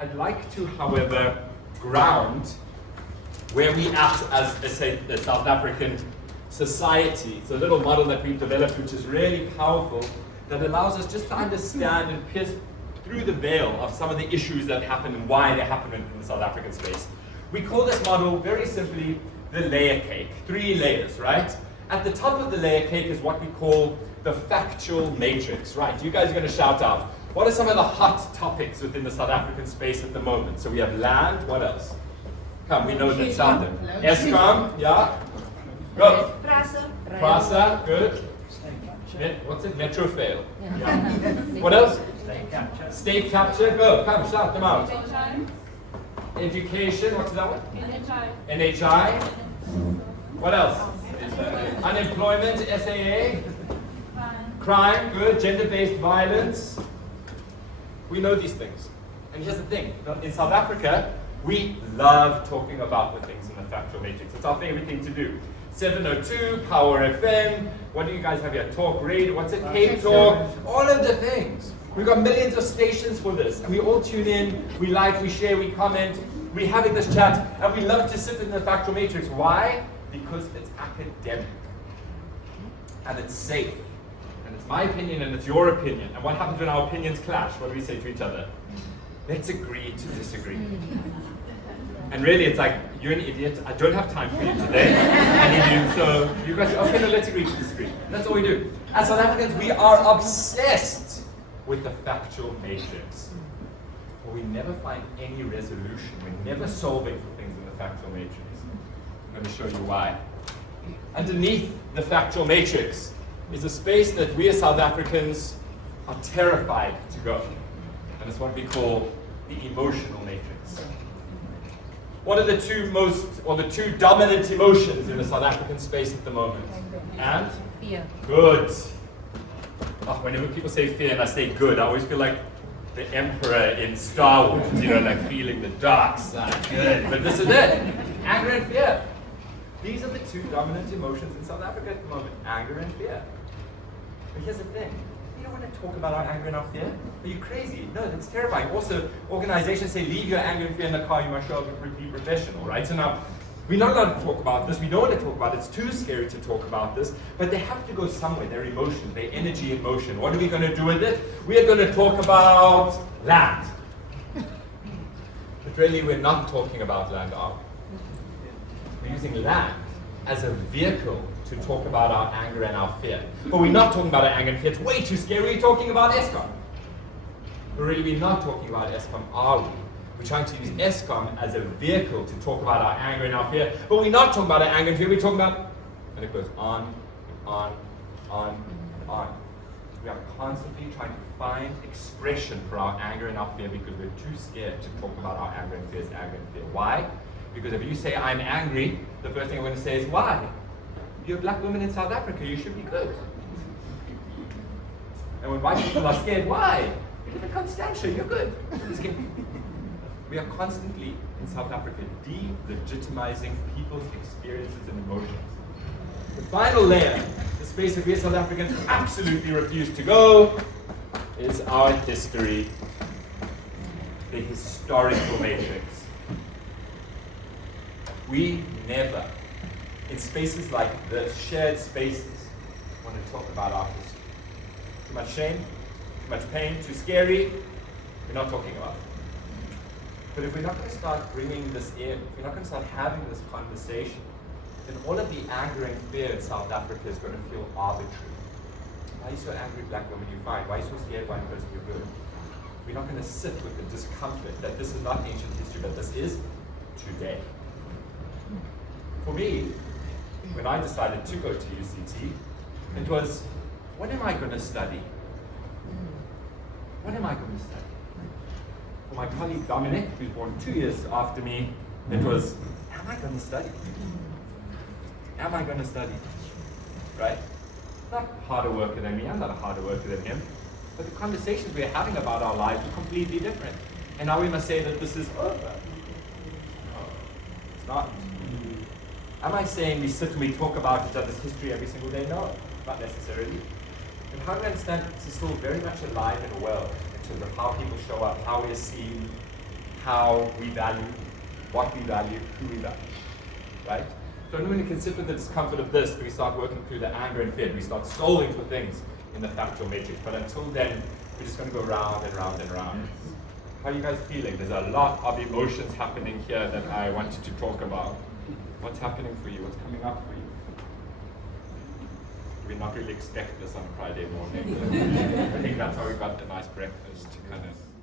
I'd like to, however, ground where we act as a South African society. It's a little model that we've developed which is really powerful, that allows us just to understand and pierce through the veil of some of the issues that happen and why they happen in the South African space. We call this model very simply the layer cake. 3 layers, right? At the top of the layer cake is what we call the factual matrix, right? You guys are going to shout out. What are some of the hot topics within the South African space at the moment? So we have land, what else? Come, we know that something. Eskom, yeah? Go. Prasa, good. What's it? Metro fail. Yeah. What else? State capture, go. Come, shout them out. Education, what's that one? NHI. What else? Unemployment, SAA. Crime, good. Gender-based violence. We know these things. And here's the thing. In South Africa, we love talking about the things in the factual matrix. It's our favorite thing to do. 702, Power FM, what do you guys have here? Talk Radio, what's it? Cape Talk, all of the things. We've got millions of stations for this. And we all tune in, we like, we share, we comment, we having this chat, and we love to sit in the factual matrix. Why? Because it's academic. And it's safe. And it's my opinion and it's your opinion. And what happens when our opinions clash? What do we say to each other? Let's agree to disagree. And really, it's like, you're an idiot, I don't have time for you today, I need you, so you guys, okay, no, let's agree to disagree. That's all we do. As South Africans, we are obsessed with the factual matrix. But we never find any resolution. We're never solving for things in the factual matrix. I'm going to show you why. Underneath the factual matrix is a space that we as South Africans are terrified to go. And it's what we call the emotional matrix. What are the two dominant emotions in the South African space at the moment? And? Fear. Good. Oh, whenever people say fear and I say good, I always feel like the Emperor in Star Wars, you know, like feeling the dark side. Good. But this is it. Anger and fear. These are the 2 dominant emotions in South Africa at the moment. Anger and fear. But here's the thing. You don't want to talk about our anger and our fear? Are you crazy? No, that's terrifying. Also, organizations say leave your anger and fear in the car, you must show up and be professional, right? So now, we're not allowed to talk about this, we don't want to talk about it, it's too scary to talk about this, but they have to go somewhere, their emotion, their energy in motion. What are we going to do with it? We are going to talk about land. But really, we're not talking about land, are we? We're using land as a vehicle to talk about our anger and our fear. But we're not talking about our anger and fear, it's way too scary, we're talking about Eskom. But really, we're not talking about Eskom, are we? We're trying to use Eskom as a vehicle to talk about our anger and our fear, but we're not talking about our anger and fear, we're talking about, and it goes on, on, and on. We are constantly trying to find expression for our anger and our fear because we're too scared to talk about our anger and fear as anger and fear. Why? Because if you say, I'm angry, the first thing I'm going to say is, why? You're a black woman in South Africa, you should be good. And when white people are scared, why? You live in Constantia, you're good. We are constantly, in South Africa, delegitimizing people's experiences and emotions. The final layer, the space that we as South Africans absolutely refuse to go, is our history, the historical matrix. We never, in spaces like the shared spaces, want to talk about our history. Too much shame, too much pain, too scary, we're not talking about it. But if we're not going to start bringing this in, if we're not going to start having this conversation, then all of the anger and fear in South Africa is going to feel arbitrary. Why are you so angry, black woman, you're fine? Why are you so scared, white person, you're good? We're not going to sit with the discomfort that this is not ancient history, but this is today. For me, when I decided to go to UCT, it was, what am I going to study? What am I going to study? For my colleague Dominic, who's born 2 years after me, it was, am I going to study? Am I going to study? Right? Not harder worker than me, I'm not a harder worker than him, but the conversations we're having about our lives are completely different. And now we must say that this is over. No, it's not. Am I saying we sit and we talk about each other's history every single day? No, not necessarily. But how do we understand that this is still very much alive and well in terms of how people show up, how we're seen, how we value, what we value, who we value, right? So when we can sit with the discomfort of this, we start working through the anger and fear. We start solving for things in the factual matrix. But until then, we're just going to go round and round and round. How are you guys feeling? There's a lot of emotions happening here that I wanted to talk about. What's happening for you? What's coming up for you? We not really expect this on a Friday morning. I think that's how we got the nice breakfast to kind of